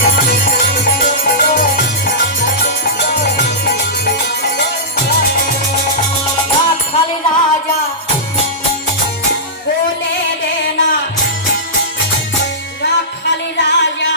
खलिराजा को देना खलिराजा